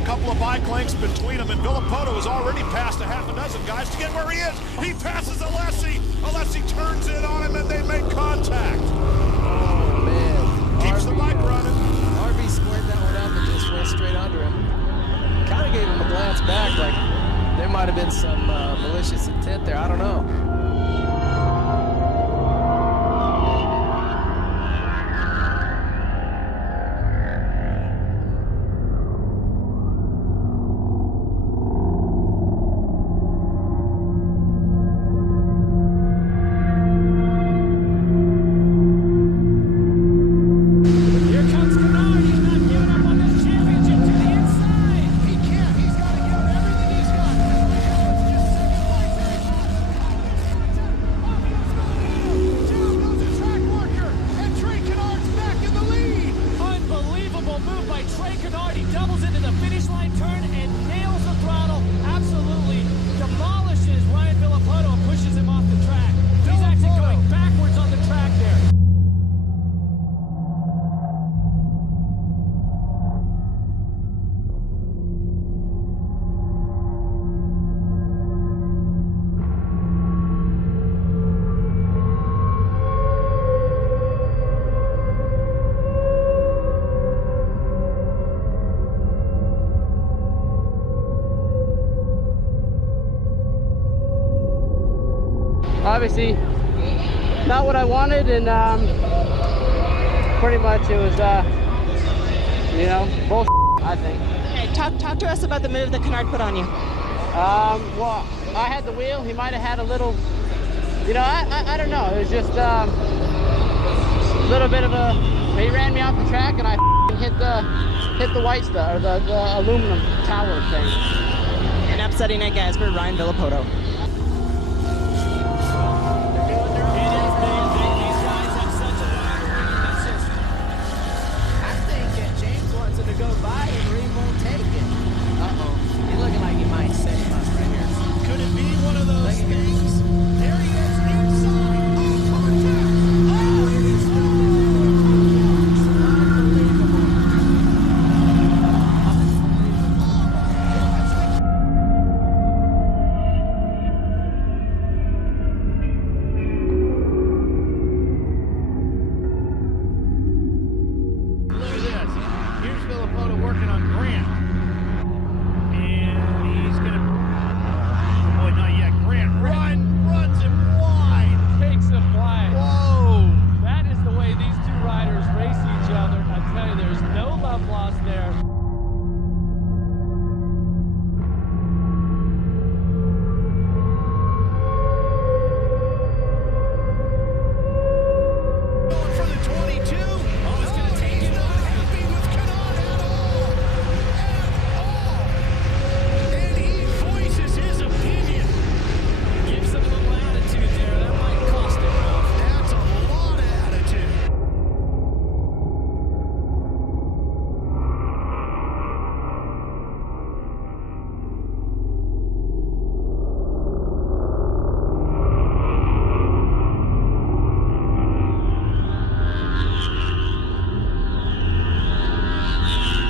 a couple of bike lengths between them, and Villapoto has already passed a half a dozen guys to get where he is. He passes Alessi. Alessi turns in on him, and they make contact. Oh, man. Keeps the bike running. RB squared that one up and just went straight under him. Kind of gave him a glance back, like there might have been some malicious intent there. I don't know. Obviously, not what I wanted, and pretty much it was, you know, bullshit, I think. Okay, talk to us about the move that Kennard put on you. Well, I had the wheel. He might have had a little, you know, I don't know. It was just a little bit of a. He ran me off the track, and I hit the white stuff, or the aluminum tower thing. An upsetting night, guys, for Ryan Villapoto. Go by and Reed won't take it. Uh-oh. He's looking like he might set him up right here. Could it be one of those things? There he is, inside. Oh, contact. Oh, it is Look at this. Here's Villapoto working on Grant.